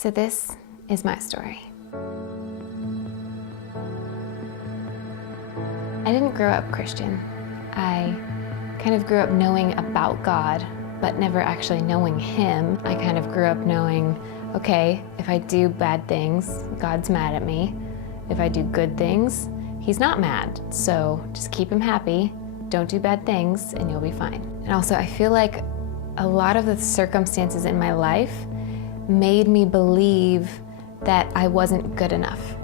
So this is my story. I didn't grow up Christian. I kind of grew up knowing about God, but never actually knowing Him. I kind of grew up knowing, okay, if I do bad things, God's mad at me. If I do good things, He's not mad. So just keep Him happy, don't do bad things, and you'll be fine. And also, I feel like a lot of the circumstances in my life made me believe that I wasn't good enough,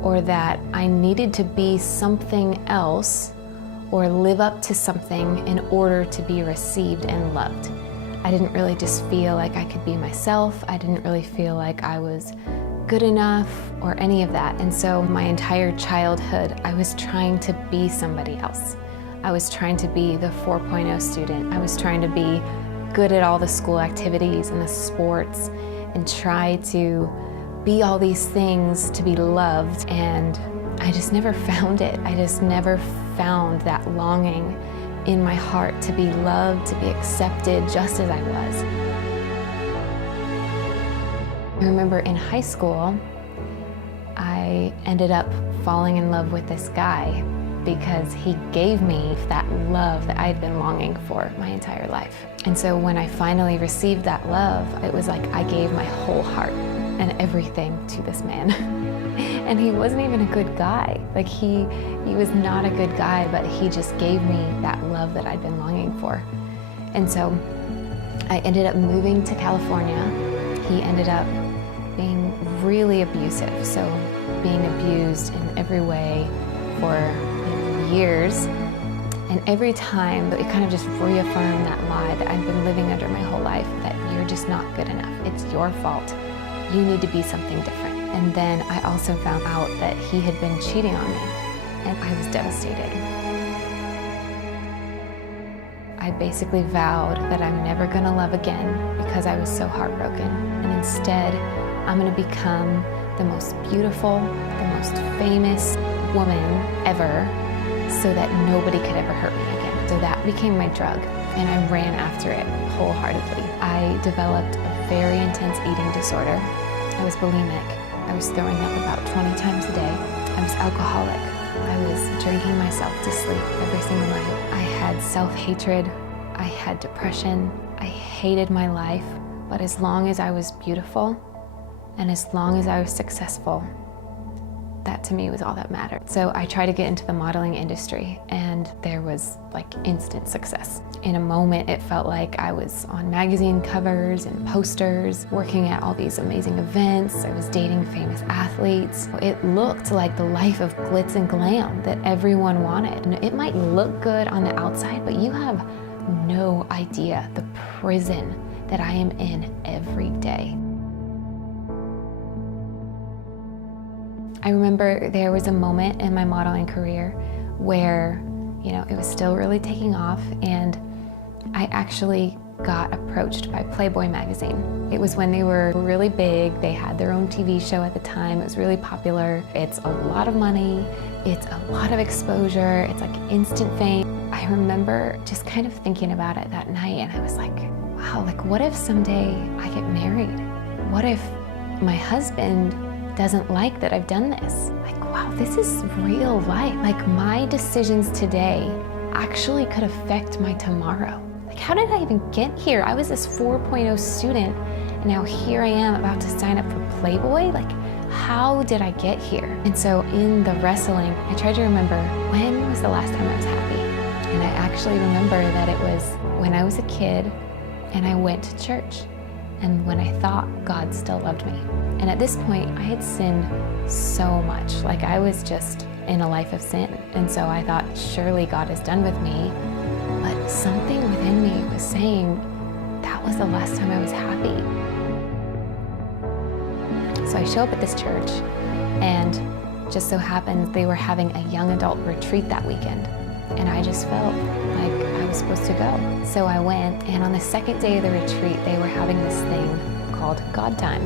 or that I needed to be something else or live up to something in order to be received and loved. I didn't really just feel like I could be myself. I didn't really feel like I was good enough or any of that. And so my entire childhood, I was trying to be somebody else. I was trying to be the 4.0 student. I was trying to be good at all the school activities and the sports and try to be all these things to be loved, and I just never found it. I just never found that longing in my heart to be loved, to be accepted just as I was. I remember in high school, I ended up falling in love with this guy because he gave me that love that I'd been longing for my entire life. And so when I finally received that love, it was like I gave my whole heart and everything to this man. And he wasn't even a good guy. Like he was not a good guy, but he just gave me that love that I'd been longing for. And so I ended up moving to California. He ended up being really abusive, so being abused in every way for years. And every time, it kind of just reaffirmed that lie that I've been living under my whole life, that you're just not good enough. It's your fault. You need to be something different. And then I also found out that he had been cheating on me, and I was devastated. I basically vowed that I'm never gonna love again because I was so heartbroken. And instead, I'm gonna become the most beautiful, the most famous woman ever, so that nobody could ever hurt me again. So that became my drug, and I ran after it wholeheartedly. I developed a very intense eating disorder. I was bulimic. I was throwing up about 20 times a day. I was alcoholic. I was drinking myself to sleep every single night. I had self-hatred. I had depression. I hated my life. But as long as I was beautiful, and as long as I was successful, that to me was all that mattered. So I tried to get into the modeling industry, and there was like instant success. In a moment, it felt like I was on magazine covers and posters, working at all these amazing events. I was dating famous athletes. It looked like the life of glitz and glam that everyone wanted. And it might look good on the outside, but you have no idea the prison that I am in every day. I remember there was a moment in my modeling career where, it was still really taking off, and I actually got approached by Playboy magazine. It was when they were really big. They had their own TV show at the time. It was really popular. It's a lot of money. It's a lot of exposure. It's like instant fame. I remember just kind of thinking about it that night, and I was like, wow, like what if someday I get married? What if my husband doesn't like that I've done this? Like, wow, this is real life. Like my decisions today actually could affect my tomorrow. Like how did I even get here? I was this 4.0 student, and now here I am about to sign up for Playboy. Like how did I get here? And so in the wrestling, I tried to remember when was the last time I was happy? And I actually remember that it was when I was a kid and I went to church, and when I thought God still loved me. And at this point, I had sinned so much. Like I was just in a life of sin. And so I thought, surely God is done with me. But something within me was saying, that was the last time I was happy. So I show up at this church, and just so happens they were having a young adult retreat that weekend. And I just felt like I was supposed to go. So I went, and on the second day of the retreat, they were having this thing called God Time,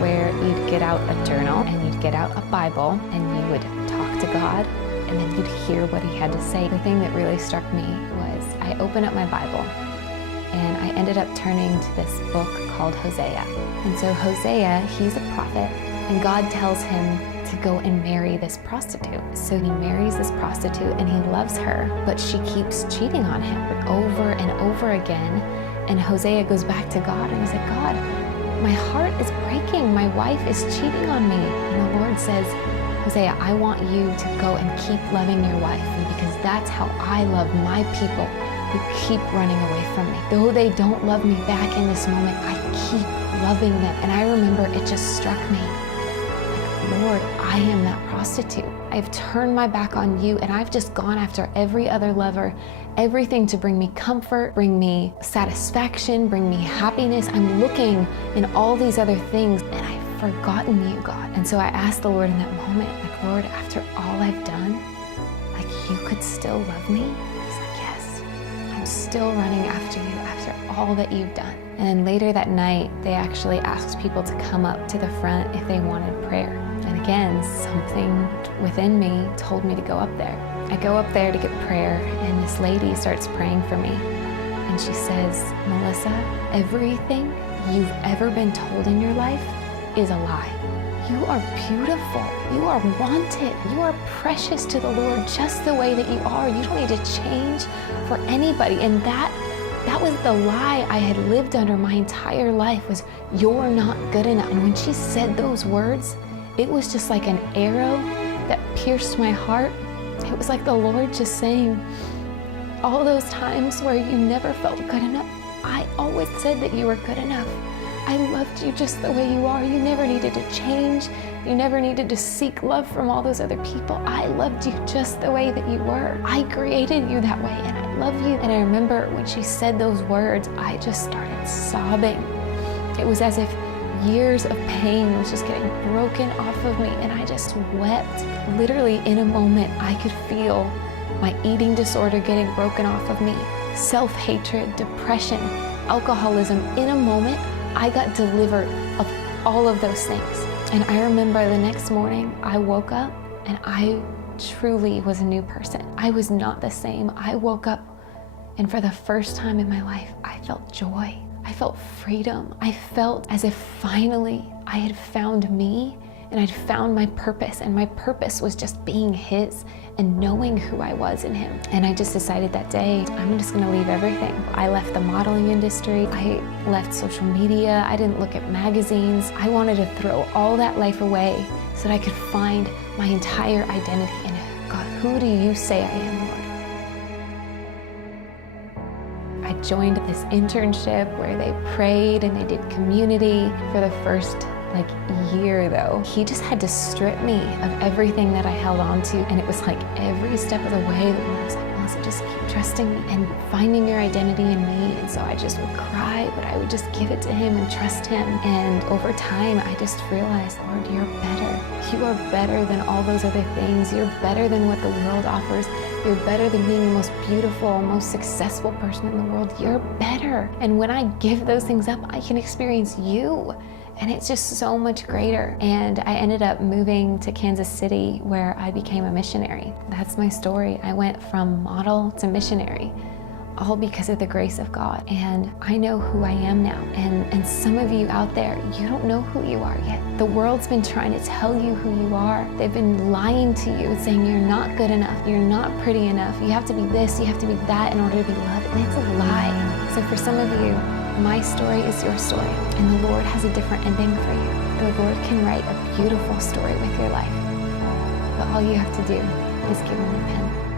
where you'd get out a journal and you'd get out a Bible and you would talk to God, and then you'd hear what He had to say. The thing that really struck me was I opened up my Bible and I ended up turning to this book called Hosea. And so Hosea, he's a prophet, and God tells him to go and marry this prostitute. So he marries this prostitute and he loves her, but she keeps cheating on him over and over again. And Hosea goes back to God and he's like, God, my heart is breaking. My wife is cheating on me. And the Lord says, Hosea, I want you to go and keep loving your wife, because that's how I love my people who keep running away from me. Though they don't love me back in this moment, I keep loving them. And I remember it just struck me. Lord, I am that prostitute. I've turned my back on you and I've just gone after every other lover, everything to bring me comfort, bring me satisfaction, bring me happiness. I'm looking in all these other things and I've forgotten you, God. And so I asked the Lord in that moment, like, Lord, after all I've done, like, you could still love me? He's like, yes, I'm still running after you after all that you've done. And then later that night, they actually asked people to come up to the front if they wanted prayer. And again, something within me told me to go up there. I go up there to get prayer, and this lady starts praying for me. And she says, Melissa, everything you've ever been told in your life is a lie. You are beautiful. You are wanted. You are precious to the Lord just the way that you are. You don't need to change for anybody. And that was the lie I had lived under my entire life, was you're not good enough. And when she said those words, it was just like an arrow that pierced my heart. It was like the Lord just saying, all those times where you never felt good enough, I always said that you were good enough. I loved you just the way you are. You never needed to change. You never needed to seek love from all those other people. I loved you just the way that you were. I created you that way, and I love you. And I remember when she said those words, I just started sobbing. It was as if years of pain was just getting broken off of me, and I just wept. Literally in a moment, I could feel my eating disorder getting broken off of me, self-hatred, depression, alcoholism. In a moment, I got delivered of all of those things. And I remember the next morning, I woke up and I truly was a new person. I was not the same. I woke up, and for the first time in my life, I felt joy. I felt freedom. I felt as if finally I had found me and I'd found my purpose, and my purpose was just being His and knowing who I was in Him. And I just decided that day, I'm just gonna leave everything. I left the modeling industry. I left social media. I didn't look at magazines. I wanted to throw all that life away so that I could find my entire identity in God. Who do you say I am, Lord? I joined this internship where they prayed and they did community for the first year though. He just had to strip me of everything that I held on to, and it was like every step of the way the Lord was like, Melissa, just keep trusting me and finding your identity in me. And so I just would cry, but I would just give it to Him and trust Him. And over time, I just realized, Lord, you're better. You are better than all those other things. You're better than what the world offers. You're better than being the most beautiful, most successful person in the world. You're better. And when I give those things up, I can experience you. And it's just so much greater. And I ended up moving to Kansas City, where I became a missionary. That's my story. I went from model to missionary, all because of the grace of God. And I know who I am now. And some of you out there, you don't know who you are yet. The world's been trying to tell you who you are. They've been lying to you, saying you're not good enough, you're not pretty enough, you have to be this, you have to be that in order to be loved. And it's a lie. So for some of you, my story is your story, and the Lord has a different ending for you. The Lord can write a beautiful story with your life, but all you have to do is give Him the pen.